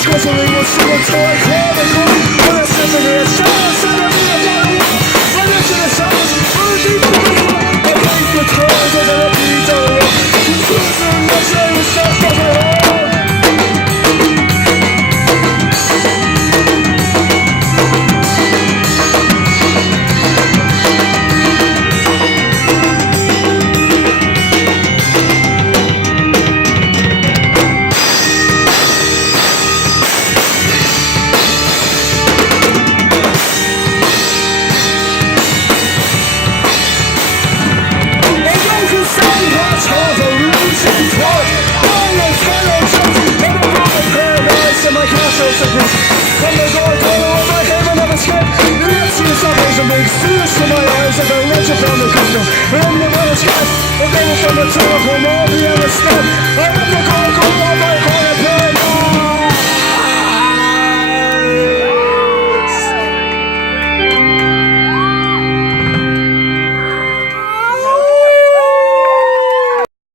constantly was single toy comical. When I step into the silence, and I need a bottle. I listen to silence, I'm deep in the floor. I hate the cars, I gotta beat the road. Conclusion, my shame is not fucking hard. From the door, door of my heaven of a skip. The reaction is always a big fierce to my eyes like a legend from the custom. I'm the one that's got a devil from the top, I'm all the other stuff. I'm the